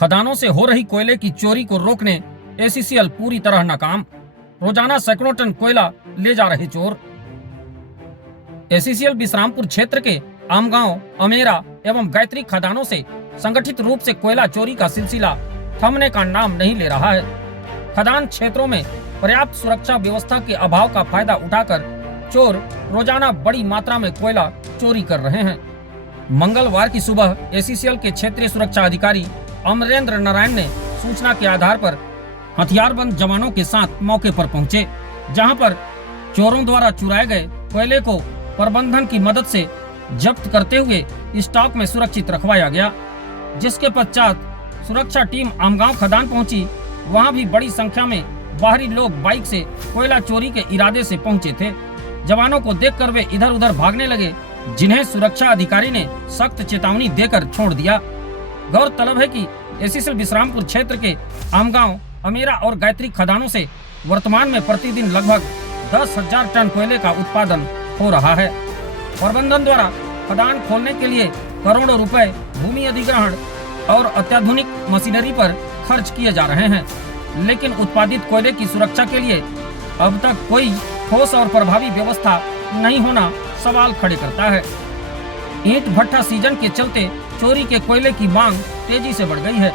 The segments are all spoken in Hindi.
खदानों से हो रही कोयले की चोरी को रोकने एसीसीएल पूरी तरह नाकाम। रोजाना सैकड़ों टन कोयला ले जा रहे चोर। एसीसीएल विश्रामपुर क्षेत्र के आमगांव, अमेरा एवं गायत्री खदानों से संगठित रूप से कोयला चोरी का सिलसिला थमने का नाम नहीं ले रहा है। खदान क्षेत्रों में पर्याप्त सुरक्षा व्यवस्था के अभाव का फायदा उठाकर चोर रोजाना बड़ी मात्रा में कोयला चोरी कर रहे हैं। मंगलवार की सुबह एसीसीएल के क्षेत्रीय सुरक्षा अधिकारी अमरेंद्र नारायण ने सूचना के आधार पर हथियारबंद जवानों के साथ मौके पर पहुंचे, जहां पर चोरों द्वारा चुराए गए कोयले को प्रबंधन की मदद से जब्त करते हुए स्टॉक में सुरक्षित रखवाया गया। जिसके पश्चात सुरक्षा टीम आमगांव खदान पहुंची। वहां भी बड़ी संख्या में बाहरी लोग बाइक से कोयला चोरी के इरादे से पहुंचे थे। जवानों को देखकर वे इधर उधर भागने लगे, जिन्हें सुरक्षा अधिकारी ने सख्त चेतावनी देकर छोड़ दिया। गौरतलब है कि एसीसीएल विश्रामपुर क्षेत्र के आमगांव, अमेरा और गायत्री खदानों से वर्तमान में प्रतिदिन लगभग 10,000 टन कोयले का उत्पादन हो रहा है। प्रबंधन द्वारा खदान खोलने के लिए करोड़ों रुपए भूमि अधिग्रहण और अत्याधुनिक मशीनरी पर खर्च किए जा रहे हैं, लेकिन उत्पादित कोयले की सुरक्षा के लिए अब तक कोई ठोस और प्रभावी व्यवस्था नहीं होना सवाल खड़े करता है। ईंट भट्ठा सीजन के चलते चोरी के कोयले की मांग तेजी से बढ़ गई है।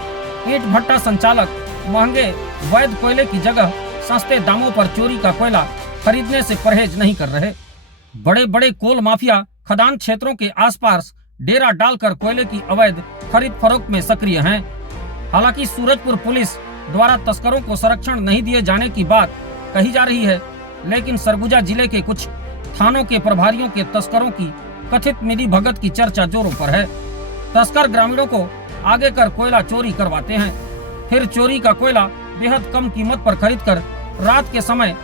ईंट भट्ठा संचालक महंगे वैध कोयले की जगह सस्ते दामों पर चोरी का कोयला खरीदने से परहेज नहीं कर रहे। बड़े बड़े कोल माफिया खदान क्षेत्रों के आसपास डेरा डालकर कोयले की अवैध खरीद फरोख्त में सक्रिय हैं। हालांकि सूरजपुर पुलिस द्वारा तस्करों को संरक्षण नहीं दिए जाने की बात कही जा रही है, लेकिन सरगुजा जिले के कुछ थानों के प्रभारियों के तस्करों की कथित मिलीभगत की चर्चा जोरों पर है। तस्कर ग्रामीणों को आगे कर कोयला चोरी करवाते हैं, फिर चोरी का कोयला बेहद कम कीमत पर खरीदकर रात के समय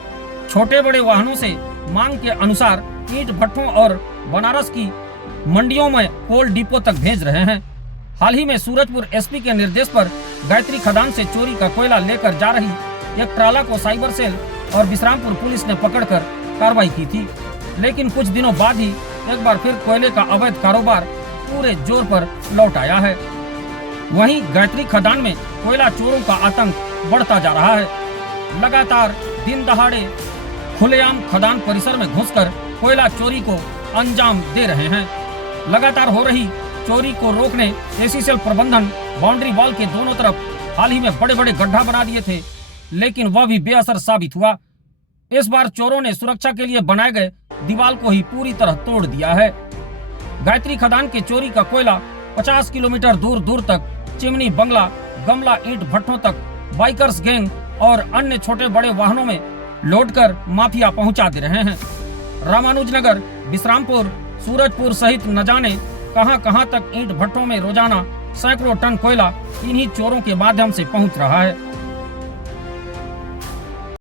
छोटे बड़े वाहनों से मांग के अनुसार ईंट भट्ठों और बनारस की मंडियों में कोल डिपो तक भेज रहे हैं। हाल ही में सूरजपुर एसपी के निर्देश पर गायत्री खदान से चोरी का कोयला लेकर जा रही एक ट्राला को साइबर सेल और विश्रामपुर पुलिस ने पकड़कर कार्रवाई की थी, लेकिन कुछ दिनों बाद ही एक बार फिर कोयले का अवैध कारोबार पूरे जोर पर लौट आया है। वहीं गायत्री खदान में कोयला चोरों का आतंक बढ़ता जा रहा है। लगातार दिन दहाड़े खुलेआम खदान परिसर में घुसकर कोयला चोरी को अंजाम दे रहे हैं। लगातार हो रही चोरी को रोकने एसीसीएल प्रबंधन बाउंड्री वॉल के दोनों तरफ हाल ही में बड़े बड़े गड्ढा बना दिए थे, लेकिन वह भी बेअसर साबित हुआ। इस बार चोरों ने सुरक्षा के लिए बनाए गए दीवार को ही पूरी तरह तोड़ दिया है। गायत्री खदान के चोरी का कोयला 50 किलोमीटर दूर दूर तक चिमनी बंगला, गमला ईंट भट्ठों तक बाइकर्स गैंग और अन्य छोटे बड़े वाहनों में लोड कर माफिया पहुंचा दे रहे हैं। रामानुजनगर, विश्रामपुर, सूरजपुर सहित न जाने कहां तक ईंट भट्ठों में रोजाना सैकड़ों टन कोयला इन्हीं चोरों के माध्यम से पहुंच रहा है।